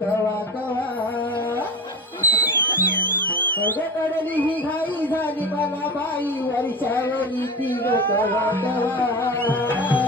कवा कवा कडली ही घाई झाली मला बाई वर्षावरी ती कवा कवा